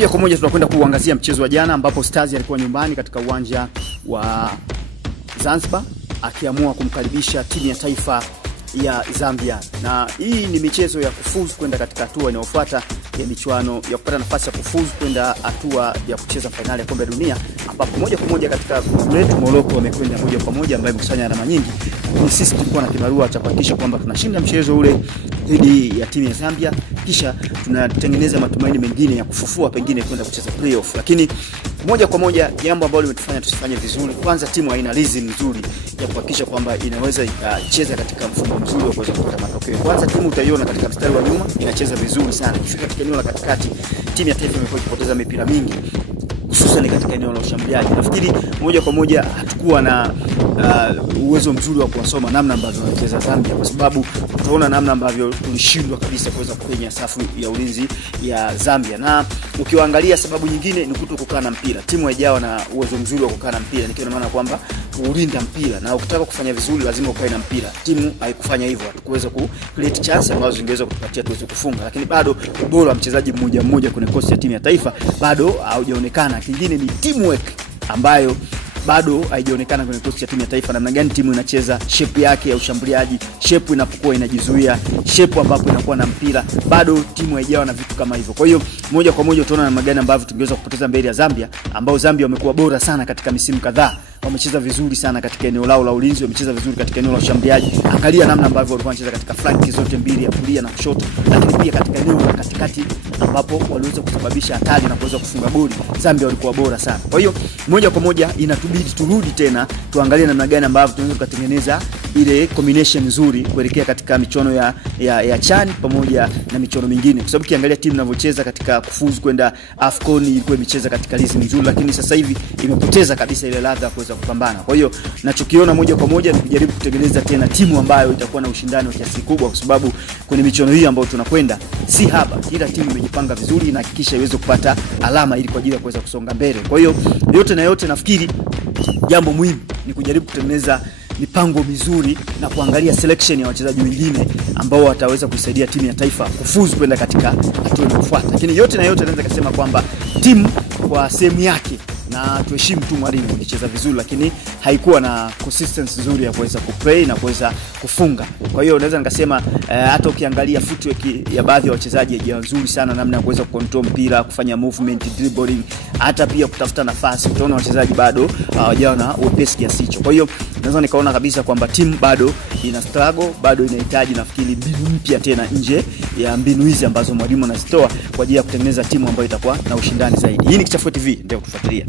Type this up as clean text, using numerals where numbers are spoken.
Moja kwa moja tunakwenda kuangazia mchezo wa jana ambapo Stars alikuwa nyumbani katika uwanja wa Zanzibar akiamua kumkaribisha timu ya taifa ya Zambia. Na hii ni michezo ya kufuzu kwenda katika hatua inayofuata ya michuano ya kupata nafasi ya kufuzu kwenda hatua ya kucheza finali ya kombe la dunia, ambapo moja kwa moja katika kundi letu Morocco wamekwenda moja kwa moja ambaye imekusanya alama nyingi. Ni sisi tulikuwa na kibarua cha kuhakikisha kwamba tunashinda mchezo ule dhidi ya timu ya Zambia, kisha tunatengeneza matumaini mengine ya kufufua pengine kwenda kucheza playoff. Lakini moja kwa moja jambo ambalo limetufanya tusifanye vizuri, kwanza timu haina reason nzuri ya kuhakikisha kwamba inaweza ikacheza katika mfumo mzuri wa kuweza kupata matokeo. Kwanza timu utaiona katika mstari wa nyuma inacheza vizuri sana. Ikifika katika eneo la katikati, timu ya taifa imekuwa ikipoteza mipira mingi, hususan katika eneo la ushambuliaji. Nafikiri moja kwa moja hatakuwa na uwezo mzuri wa kuwasoma namna ambavyo wanacheza Zambia, kwa sababu utaona namna ambavyo tulishindwa kabisa kuweza kupenya safu ya ulinzi ya Zambia. Na ukiangalia sababu nyingine ni kutokukaa na mpira. Timu haijawa na uwezo mzuri wa kukaa na mpira, nikiwa na maana kwamba kuulinda mpira, na ukitaka kufanya vizuri lazima ukae na mpira. Timu haikufanya hivyo, hatukuweza ku create chance ambazo zingeweza kutupatia tuweze kufunga. Lakini bado ubora wa mchezaji mmoja mmoja kwenye kosi ya timu ya taifa bado haujaonekana. Kingine ni teamwork ambayo bado haijaonekana kwenye kosi ya timu ya taifa. Namna gani timu inacheza, shape yake ya ushambuliaji, shape inapokuwa inajizuia, shape ambapo inakuwa na mpira, bado timu haijawa na vitu kama hivyo. Kwa hiyo moja kwa moja utaona namna gani ambavyo tungeweza kupoteza mbele ya Zambia, ambao Zambia wamekuwa bora sana katika misimu kadhaa. Wamecheza vizuri sana katika eneo lao la ulinzi, wamecheza vizuri katika eneo la ushambuliaji. Angalia namna ambavyo walikuwa wanacheza katika flanki zote mbili, ya kulia na kushoto, lakini pia katika eneo la katikati ambapo waliweza kusababisha hatari na kuweza kufunga goli. Zambia walikuwa bora sana. Kwa hiyo moja kwa moja inatubidi turudi tena tuangalie namna gani ambavyo tunaweza kutengeneza ile combination nzuri kuelekea katika michuano ya CHAN pamoja na michuano mingine, kwa sababu kiangalia timu inavyocheza katika kufuzu kwenda AFCON ilikuwa imecheza katika rhythm nzuri, lakini sasa hivi imepoteza kabisa ile ladha kuweza kupambana. Kwa hiyo nachokiona moja kwa moja ni kujaribu kutengeneza tena timu ambayo itakuwa na ushindani wa kiasi kubwa, kwa sababu kwenye michuano hii ambayo tunakwenda si haba, kila timu imejipanga vizuri na hakikisha iweze kupata alama ili kwa ajili ya kuweza kusonga mbele. Kwa hiyo yote na yote nafikiri jambo muhimu ni kujaribu kutengeneza mipango mizuri na kuangalia selection ya wachezaji wengine ambao wataweza kusaidia timu ya taifa kufuzu kwenda katika hatua inayofuata. Lakini yote na yote naweza kusema kwamba timu kwa sehemu yake, na tuheshimu tu mwalimu, alicheza vizuri lakini haikuwa na consistency nzuri ya kuweza kuplay na kuweza kufunga. Kwa hiyo naweza nikasema hata ukiangalia footwork ya baadhi ya wachezaji haija nzuri sana, namna ya kuweza kucontrol mpira, kufanya movement, dribbling, hata pia kutafuta nafasi. Utaona wachezaji bado hawajawa na wepesi kiasi hicho. Kwa hiyo naweza nikaona kabisa kwamba timu bado ina struggle, bado inahitaji nafikiri mbinu mpya tena nje ya mbinu hizi ambazo mwalimu anazitoa kwa ajili ya kutengeneza timu ambayo itakuwa na ushindani zaidi. Hii ni Kichafue TV, ndio kutufuatilia.